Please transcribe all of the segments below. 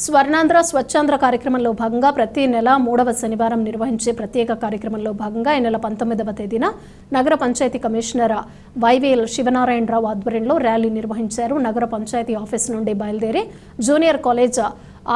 స్వర్ణాంధ్ర స్వచ్ఛాంధ్ర కార్యక్రమంలో భాగంగా ప్రతి నెల 3వ శనివారం నిర్వహించే ప్రత్యేక కార్యక్రమంలో భాగంగా ఈ నెల 19వ తేదీన నగర పంచాయతీ కమిషనర్ వైవేల్ శివనారాయణరావు ఆధ్వర్యంలో ర్యాలీ నిర్వహించారు. నగర పంచాయతీ ఆఫీస్ నుండి బయలుదేరి జూనియర్ కాలేజ్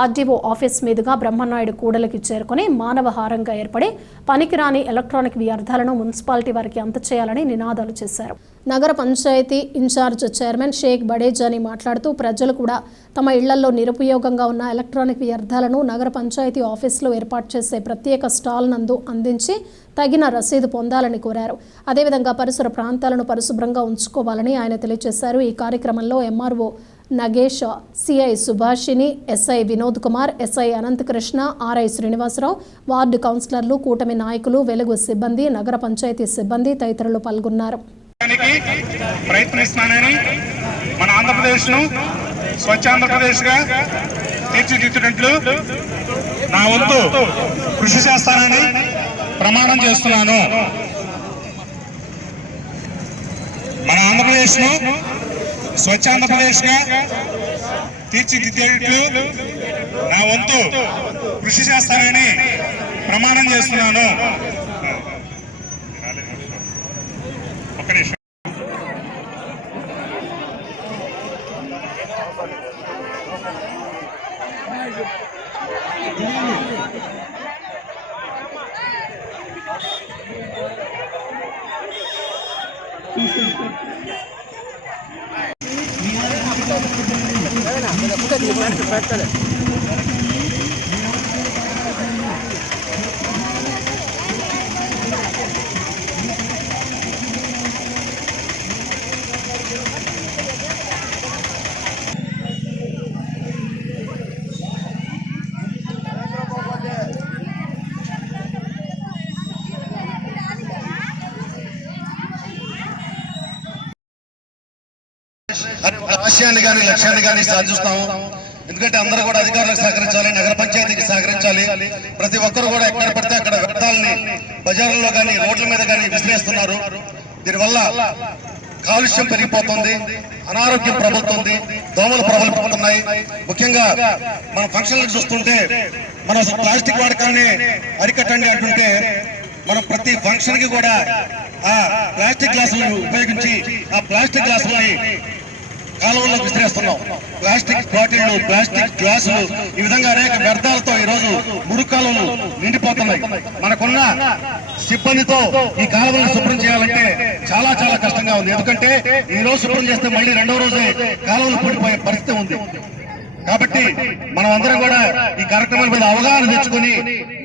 ఆర్డీఓ ఆఫీస్ మీదుగా బ్రహ్మనాయుడు కూడలికి చేరుకుని మానవహారంగా ఏర్పడి పనికిరాని ఎలక్ట్రానిక్ వ్యర్థాలను మున్సిపాలిటీ వారికి అందచేయాలని నినాదాలు చేశారు. నగర పంచాయతీ ఇన్ఛార్జ్ చైర్మన్ షేక్ బడేజాని మాట్లాడుతూ ప్రజలు కూడా తమ ఇళ్లలో నిరుపయోగంగా ఉన్న ఎలక్ట్రానిక్ వ్యర్థాలను నగర పంచాయతీ ఆఫీసులో ఏర్పాటు చేసే ప్రత్యేక స్టాల్ నందు అందించి తగిన రసీదు పొందాలని కోరారు. అదేవిధంగా పరిసర ప్రాంతాలను పరిశుభ్రంగా ఉంచుకోవాలని ఆయన తెలియజేశారు. ఈ కార్యక్రమంలో MRO Nagesh, CI Subhashini, SI Vinod Kumar, SI Ananthakrishna, RI Srinivasarao, ward కౌన్సిలర్లు, కూటమి నాయకులు, వెలుగు సిబ్బంది, నగర పంచాయతీ సిబ్బంది తదితరులు పాల్గొన్నారు. ప్రయత్నిస్తున్నానని మన ఆంధ్రప్రదేశ్ను స్వచ్ఛాంధ్రప్రదేశ్గా తీర్చిదిద్దినట్లు నా వంతు కృషి చేస్తానని ప్రమాణం చేస్తున్నాను. మన ఆంధ్రప్రదేశ్ను స్వచ్ఛాంధ్రప్రదేశ్గా తీర్చిదిద్దేట్లు నా వంతు కృషి చేస్తానని ప్రమాణం చేస్తున్నాను. ఒక్క నిమిషం. ఆశయాన్ని కానీ లక్ష్యాన్ని కానీ సాధిస్తాము. ఎందుకంటే అందరూ కూడా అధికారులకు సహకరించాలి, నగర పంచాయతీకి సహకరించాలి. ప్రతి ఒక్కరు కూడా ఎక్కడ పడితే అక్కడ వ్యర్థాలని బజార్లలో కానీ రోడ్ల మీద కానీ విసిరేస్తున్నారు. దీనివల్ల కాలుష్యం పెరిగిపోతుంది, అనారోగ్యం ప్రబలుతుంది, దోమలు ప్రబలిపోతున్నాయి. ముఖ్యంగా మన ఫంక్షన్లకు చూస్తుంటే మనం ప్లాస్టిక్ వాడకాన్ని అరికట్టండి అంటుంటే మనం ప్రతి ఫంక్షన్ కి కూడా ఆ ప్లాస్టిక్ గ్లాసులను ఉపయోగించి ఆ ప్లాస్టిక్ గ్లాసులని కాలువల్లో విసిరేస్తున్నాం. ప్లాస్టిక్ బాటిళ్లు, ప్లాస్టిక్ గ్లాసులు, ఈ విధంగా అనేక వ్యర్థాలతో ఈ రోజు మురుగు కాలువలు నిండిపోతున్నాయి. మనకున్న సిబ్బందితో ఈ కాలువలను శుభ్రం చేయాలంటే చాలా చాలా కష్టంగా ఉంది. ఎందుకంటే ఈ రోజు శుభ్రం చేస్తే మళ్ళీ రెండో రోజే కాలువలు పూడిపోయే పరిస్థితి ఉంది. కాబట్టి మనం అందరం కూడా ఈ కార్యక్రమాల మీద అవగాహన తెచ్చుకొని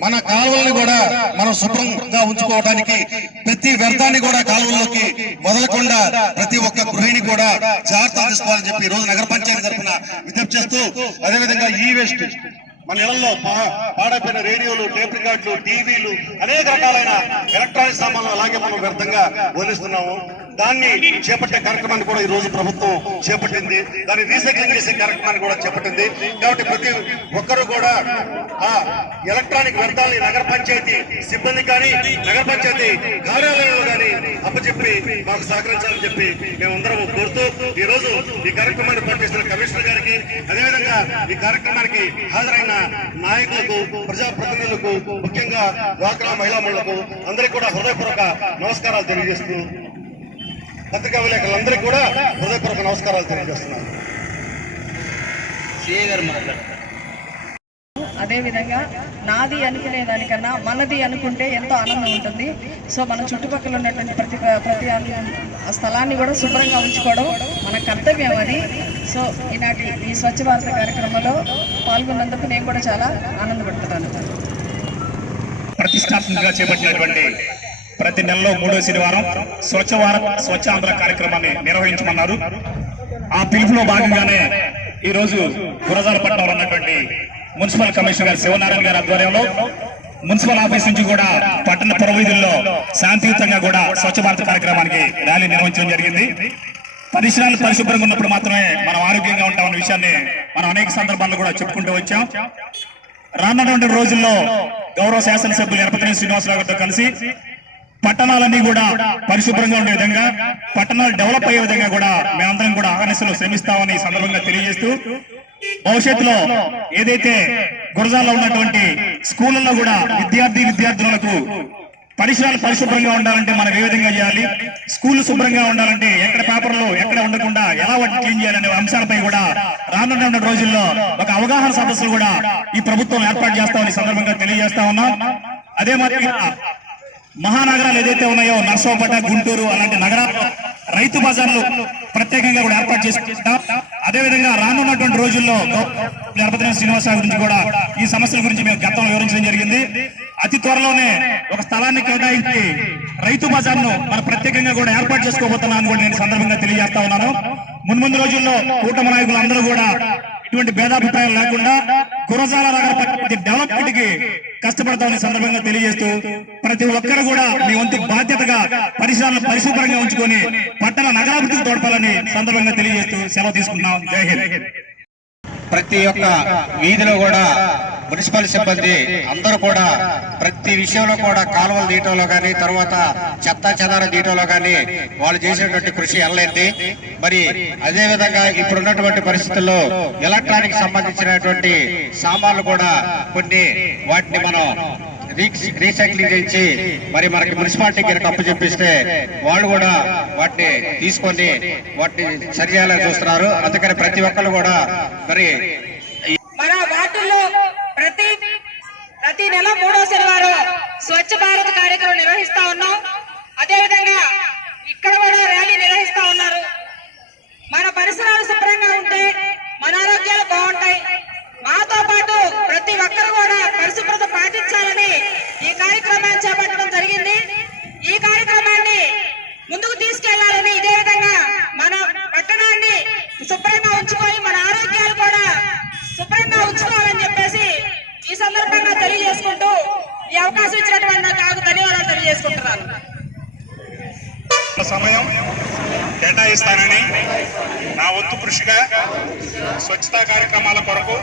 మన కాలువల్ని కూడా మనం శుభ్రంగా ఉంచుకోవడానికి ప్రతి వ్యర్థాన్ని కూడా కాలువల్లోకి మొదలకుండా ప్రతి ఒక్క గృహిణి కూడా జాగ్రత్తలు తీసుకోవాలని చెప్పి ఈ రోజు నగర పంచాయతీ తరఫున విజ్ఞప్తి చేస్తూ, అదేవిధంగా ఈ వేస్ట్ మన ఇళ్లలో పాడైపోయిన రేడియోలు, టేప్ రికార్డులు, టీవీలు, అనేక రకాలైన ఎలక్ట్రానిక్ సామాన్లు అలాగే మనం వ్యర్థంగా వదిలిస్తున్నాము. దాన్ని చేపట్టే కార్యక్రమాన్ని కూడా ఈ రోజు ప్రభుత్వం చేపట్టింది. దాన్ని రీసైక్లింగ్ చేసే కార్యక్రమాన్ని కూడా చేపట్టింది. కాబట్టి ప్రతి ఒక్కరు కూడా ఆ ఎలక్ట్రానిక్ వ్యర్థాలని నగర పంచాయతీ సిబ్బంది కానీ నగర పంచాయతీ కార్యాలయంలో కానీ అప్పచెప్పి మాకు సహకరించాలని చెప్పి మేమందరం కోరుతూ ఈ రోజు ఈ కార్యక్రమాన్ని పనిచేసిన కమిషనర్ గారికి, అదేవిధంగా ఈ కార్యక్రమానికి హాజరైన నాయకులకు, ప్రజాప్రతినిధులకు, ముఖ్యంగా డ్వాక్రా మహిళా మండలకు అందరికీ కూడా హృదయపూర్వక నమస్కారాలు తెలియజేస్తూ, పత్రికా విలేకరులందరికీ కూడా హృదయపూర్వక నమస్కారాలు తెలియజేస్తున్నాను. అదేవిధంగా నాది అనుకునే దానికన్నా మనది అనుకుంటే ఎంతో ఆనందం ఉంటుంది. సో మన చుట్టుపక్కల ఉన్నటువంటి ప్రతి స్థలాన్ని కూడా శుభ్రంగా ఉంచుకోవడం మన కర్తవ్యం అది. సో ఈనాటి ఈ స్వచ్ఛ భారత కార్యక్రమంలో పాల్గొన్నందుకు నేను కూడా చాలా ఆనందపడుతున్నాను. ప్రతిష్టాత్మకంగా చేపట్టినటువంటి ప్రతి నెలలో 3వ శనివారం స్వచ్ఛ భారత్ స్వచ్ఛ ఆంధ్ర కార్యక్రమాన్ని నిర్వహించమన్నారు. ఆ పిలుపులో భాగంగానే ఈ రోజు గురజాలపట్నంలో ఉన్నటువంటి మున్సిపల్ కమిషనర్ గారు శివనారాయణ గారి ఆధ్వర్యంలో మున్సిపల్ ఆఫీస్ నుంచి కూడా పట్టణ పురవీధుల్లో శాంతియుతంగా కూడా స్వచ్ఛ భారత్ కార్యక్రమానికి ర్యాలీ నిర్వహించడం జరిగింది. పరిసరాలు పరిశుభ్రంగా ఉన్నప్పుడు మాత్రమే మనం ఆరోగ్యంగా ఉంటామన్న విషయాన్ని మనం అనేక సందర్భాల్లో కూడా చెప్పుకుంటూ వచ్చాం. రానున్నటువంటి రోజుల్లో గౌరవ శాసనసభ్యులు ఎరపతినేని శ్రీనివాసరావు గారితో కలిసి పట్టణాలన్నీ కూడా పరిశుభ్రంగా ఉండే విధంగా, పట్టణాలు డెవలప్ అయ్యే విధంగా కూడా మేమందరం కూడా అహర్నిశలు శ్రమిస్తామని సందర్భంగా తెలియజేస్తూ, భవిష్యత్తులో ఏదైతే గురజాల్లో ఉన్నటువంటి స్కూళ్ళల్లో కూడా విద్యార్థులకు పరిసరాలు పరిశుభ్రంగా ఉండాలంటే మనం ఏ విధంగా చేయాలి, స్కూల్ శుభ్రంగా ఉండాలంటే ఎక్కడ పేపర్లు ఎక్కడ ఉండకుండా ఎలా వాటిని క్లీన్ చేయాలనే అంశాలపై కూడా రానున్న రోజుల్లో ఒక అవగాహన సదస్సులు కూడా ఈ ప్రభుత్వం ఏర్పాటు చేస్తామని సందర్భంగా తెలియజేస్తా ఉన్నాం. అదే మాదిరిగా మహానగరాలు ఏదైతే ఉన్నాయో నర్సరావుపేట, గుంటూరు అలాంటి నగరాల్లో రైతు బజార్లు ప్రత్యేకంగా కూడా ఏర్పాటు చేసుకుంటాం. అదేవిధంగా రానున్నటువంటి రోజుల్లో గణపతి శ్రీనివాసరావు గురించి కూడా ఈ సమస్యల గురించి మేము గతంలో వివరించడం జరిగింది. అతి త్వరలోనే ఒక స్థలాన్ని కేటాయించి రైతు బజార్ను మనం ప్రత్యేకంగా కూడా ఏర్పాటు చేసుకోబోతున్నాను కూడా నేను సందర్భంగా తెలియజేస్తా ఉన్నాను. మున్ముందు రోజుల్లో కూటమి నాయకులు అందరూ కూడా ఇటువంటి భేదాభిప్రాయాలు లేకుండా గురజాల నగర పంచాయతీ డెవలప్మెంట్ కి కష్టపడతామని సందర్భంగా తెలియజేస్తూ ప్రతి ఒక్కరు కూడా మీ వంతు బాధ్యతగా పరిసరాలను పరిశుభ్రంగా ఉంచుకొని పట్టణ నగరాభివృద్ధికి తోడ్పాలని సందర్భంగా తెలియజేస్తూ సెలవు తీసుకుంటున్నాం. జై హింద్. ప్రతి ఒక్క వీధిలో కూడా మున్సిపల్ సిబ్బంది అందరూ కూడా ప్రతి విషయంలో కూడా కాలువలు తీయటంలో కానీ, తర్వాత చెత్త చెదారం తీయటంలో కానీ వాళ్ళు చేసేటువంటి కృషి ఎల్లైంది. మరి అదే విధంగా ఇప్పుడున్నటువంటి పరిస్థితుల్లో ఎలక్ట్రానిక్ సంబంధించినటువంటి సామాన్లు కూడా కొన్ని వాటిని మనం రీసైక్లింగ్ చేయించి మరి మనకి మున్సిపాలిటీకి కనుక అప్పు చెప్పిస్తే వాళ్ళు కూడా వాటిని తీసుకొని వాటిని సరి చేయాలని చూస్తున్నారు. అందుకని ప్రతి ఒక్కరు కూడా మరి మన వార్డుల్లో ప్రతి నెల 3వ శనివారం స్వచ్ఛ భారత్ కార్యక్రమం నిర్వహిస్తా ఉన్నాం. అదేవిధంగా ఇక్కడ కూడా ర్యాలీ నిర్వహిస్తా ఉన్నారు. మన పరిసరాలు శుభ్రంగా ఉంటే మన ఆరోగ్యాలు బాగుంటాయి. మాతో పాటు ప్రతి ఒక్కరు కూడా పరిశుభ్రత పాటించాలని ఈ కార్యక్రమాన్ని చేపట్టడం జరిగింది. ఈ కార్యక్రమాన్ని ముందుకు తీసుకెళ్లాలని, ఇదే విధంగా మన పట్టణాన్ని శుభ్రంగా ఉంచుకొని మన ఆరోగ్యాలు కూడా శుభ్రంగా ఉంచుకోవాలని చెప్పేసి ఈ సందర్భంగా తెలియజేసుకుంటూ ఈ అవకాశం ఇచ్చినటువంటి నాకు ధన్యవాదాలు తెలియజేసుకుంటున్నాను. సమయం కేటాయిస్తానని నా వంతు కృషిగా స్వచ్ఛతా కార్యక్రమాల కొరకు